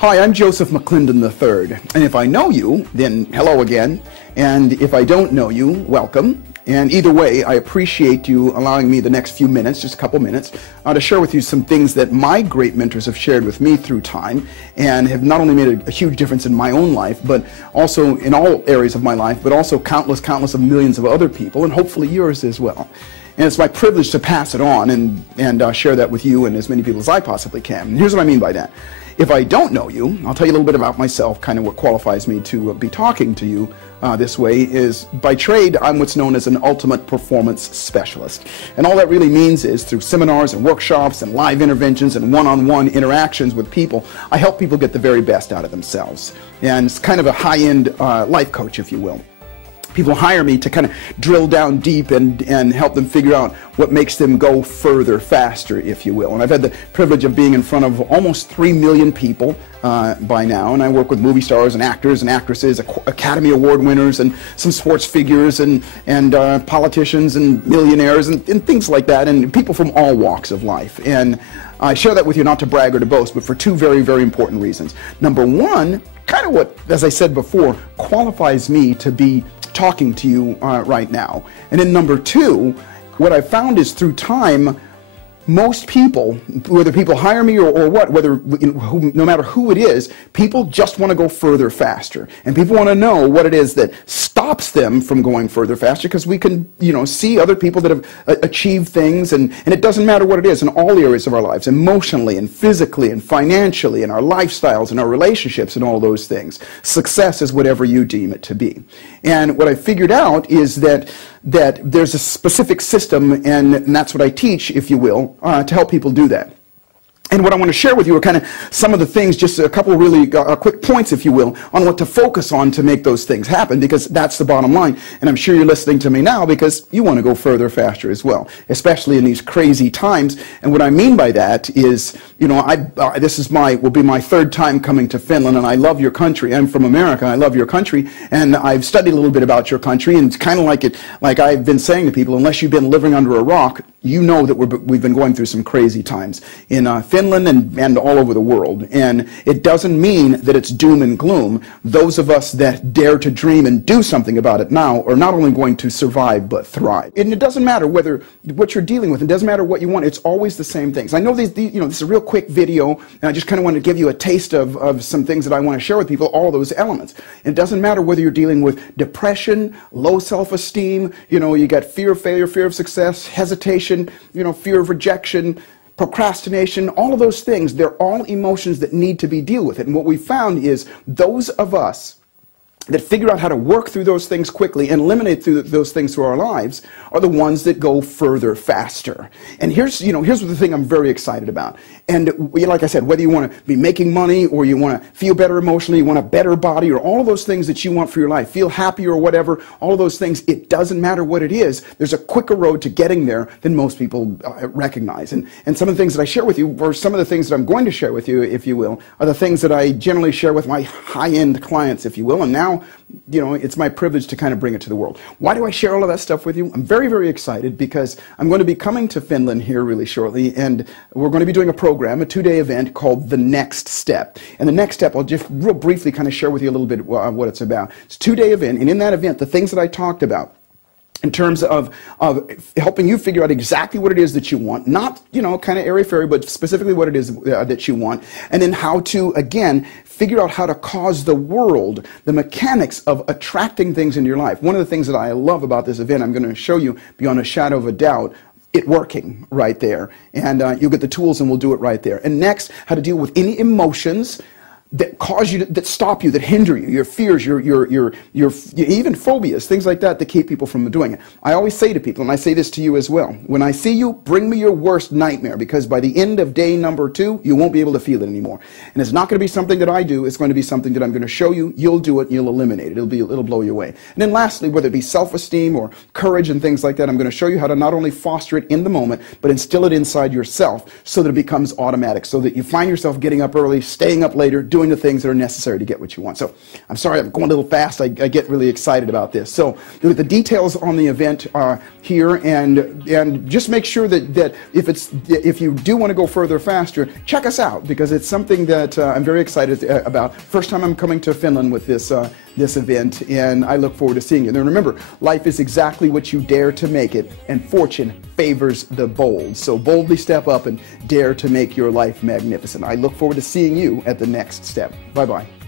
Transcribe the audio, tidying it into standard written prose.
Hi, I'm Joseph McClendon III, and if I know you, then hello again, and if I don't know you, welcome. And either way, I appreciate you allowing me the next few minutes, just a couple minutes, to share with you some things that my great mentors have shared with me through time and have not only made a huge difference in my own life, but also in all areas of my life, but also countless of millions of other people, and hopefully yours as well. And it's my privilege to pass it on and share that with you and as many people as I possibly can. And here's what I mean by that. If I don't know you, I'll tell you a little bit about myself, kind of what qualifies me to be talking to you this way is, by trade, I'm what's known as an ultimate performance specialist. And all that really means is through seminars and workshops and live interventions and one-on-one interactions with people, I help people get the very best out of themselves. And it's kind of a high-end life coach, if you will. People hire me to kind of drill down deep and help them figure out what makes them go further, faster, if you will. And I've had the privilege of being in front of almost 3 million people by now, and I work with movie stars and actors and actresses, Academy Award winners, and some sports figures, and politicians and millionaires and things like that, and people from all walks of life. And I share that with you not to brag or to boast, but for two very, very important reasons. Number one, kind of what, as I said before, qualifies me to be talking to you right now. And then number two, what I found is through time, most people, whether people hire me or what, whether no matter who it is, people just want to go further faster, and people want to know what it is that stops them from going further faster, because we can, see other people that have achieved things, and it doesn't matter what it is in all areas of our lives, emotionally and physically and financially, and our lifestyles and our relationships and all those things. Success is whatever you deem it to be. And what I figured out is that there's a specific system, and that's what I teach, if you will, to help people do that. And what I want to share with you are kind of some of the things, just a couple really quick points, if you will, on what to focus on to make those things happen, because that's the bottom line. And I'm sure you're listening to me now because you want to go further, faster as well, especially in these crazy times. And what I mean by that is, this will be my third time coming to Finland, and I love your country. I'm from America. I love your country, and I've studied a little bit about your country, and it's kind of like I've been saying to people, unless you've been living under a rock, you know that we've been going through some crazy times in Finland and all over the world. And it doesn't mean that it's doom and gloom. Those of us that dare to dream and do something about it now are not only going to survive, but thrive. And it doesn't matter what you're dealing with. It doesn't matter what you want. It's always the same things. I know this is a real quick video, and I just kind of want to give you a taste of some things that I want to share with people, all those elements. And it doesn't matter whether you're dealing with depression, low self-esteem, you got fear of failure, fear of success, hesitation, fear of rejection, procrastination, all of those things. They're all emotions that need to be dealt with. And what we found is those of us that figure out how to work through those things quickly and eliminate those things through our lives are the ones that go further, faster. And here's the thing I'm very excited about. And like I said, whether you want to be making money, or you want to feel better emotionally, you want a better body, or all of those things that you want for your life, feel happy or whatever, all of those things, it doesn't matter what it is. There's a quicker road to getting there than most people recognize. And some of the things that I share with you, or some of the things that I'm going to share with you, if you will, are the things that I generally share with my high-end clients, if you will. And now, it's my privilege to kind of bring it to the world. Why do I share all of that stuff with you? I'm very, very excited because I'm going to be coming to Finland here really shortly, and we're going to be doing a program, a 2-day event called The Next Step. And the next step, I'll just real briefly kind of share with you a little bit what it's about. It's a 2-day event, and in that event, the things that I talked about in terms of helping you figure out exactly what it is that you want, not, kind of airy-fairy, but specifically what it is that you want, and then how to, again, figure out how to cause the world, the mechanics of attracting things into your life. One of the things that I love about this event, I'm going to show you beyond a shadow of a doubt, it working right there. And you'll get the tools and we'll do it right there. And next, how to deal with any emotions that cause you, that stop you, that hinder you, your fears, your even phobias, things like that keep people from doing it. I always say to people, and I say this to you as well, when I see you, bring me your worst nightmare, because by the end of day number 2, you won't be able to feel it anymore. And it's not going to be something that I do, it's going to be something that I'm going to show you, you'll do it, and you'll eliminate it. It'll blow you away. And then lastly, whether it be self-esteem or courage and things like that, I'm going to show you how to not only foster it in the moment, but instill it inside yourself so that it becomes automatic, so that you find yourself getting up early, staying up later, doing doing the things that are necessary to get what you want. So I'm sorry, I'm going a little fast. I get really excited about this. So the details on the event are here, and just make sure that if you do want to go further faster, check us out, because it's something that I'm very excited about. First time I'm coming to Finland with this event, and I look forward to seeing you. And remember, life is exactly what you dare to make it, and fortune favors the bold. So boldly step up and dare to make your life magnificent. I look forward to seeing you at the next step. Bye-bye.